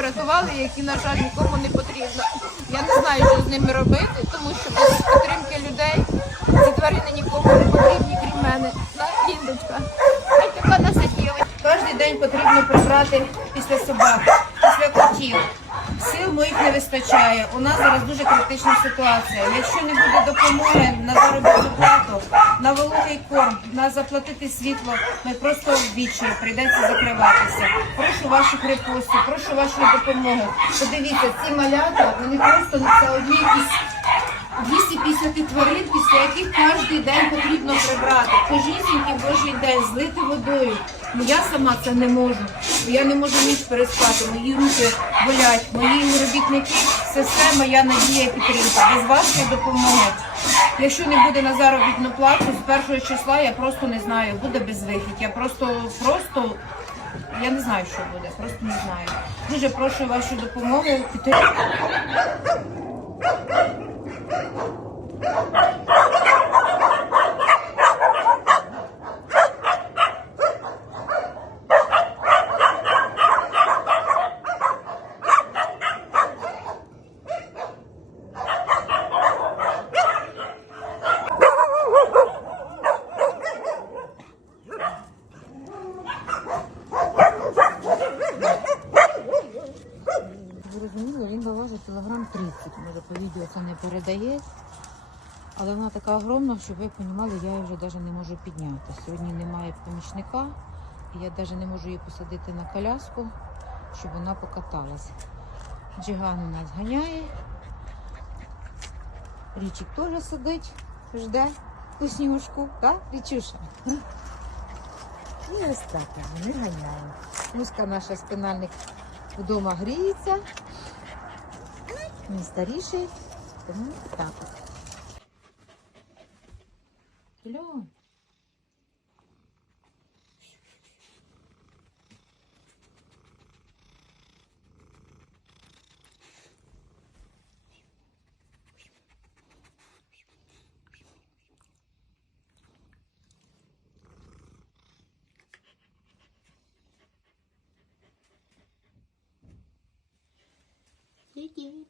врятували, які, на жаль, нікому не потрібно. Я не знаю, що з ними робити, тому що без підтримки людей ці тварини нікому не потрібні, крім мене. Ліндочка. Хай тебе насиділи. Кожен день потрібно прибрати після собак, після котів. Сил моїх не вистачає. У нас зараз дуже критична ситуація. Якщо не буде допомоги на заробітну плату, на вологий корм, на заплатити світло, ми просто в відчаю прийдеться закриватися. Прошу ваших репостів, прошу вашої допомоги. Подивіться, ці малята, вони просто це одні із 250 тварин, після яких кожен день потрібно прибрати. Кожнісінький божий день злити водою. Ну я сама це не можу. Я не можу ніч переспати. Мої руки болять, мої робітники це все моя надія і підтримка. Без вашої допомоги. Якщо не буде на заробітну плату, з першого числа я просто не знаю, буде безвихідь. Я просто, просто я не знаю, що буде, просто не знаю. Дуже прошу вашу допомоги. Зрозуміло, він важить кілограм 30. Може по відео це не передає. Але вона така огромна, щоб ви розуміли, я її вже навіть не можу підняти. Сьогодні немає помічника, і я навіть не можу її посадити на коляску, щоб вона покаталась. Джиган у нас ганяє. Річик теж сидить, жде вкуснюшку, так, Річуша? І ось так ганяємо. Муська наша спинальник вдома гріється. Він старіший, тому так. Льон, thế chứ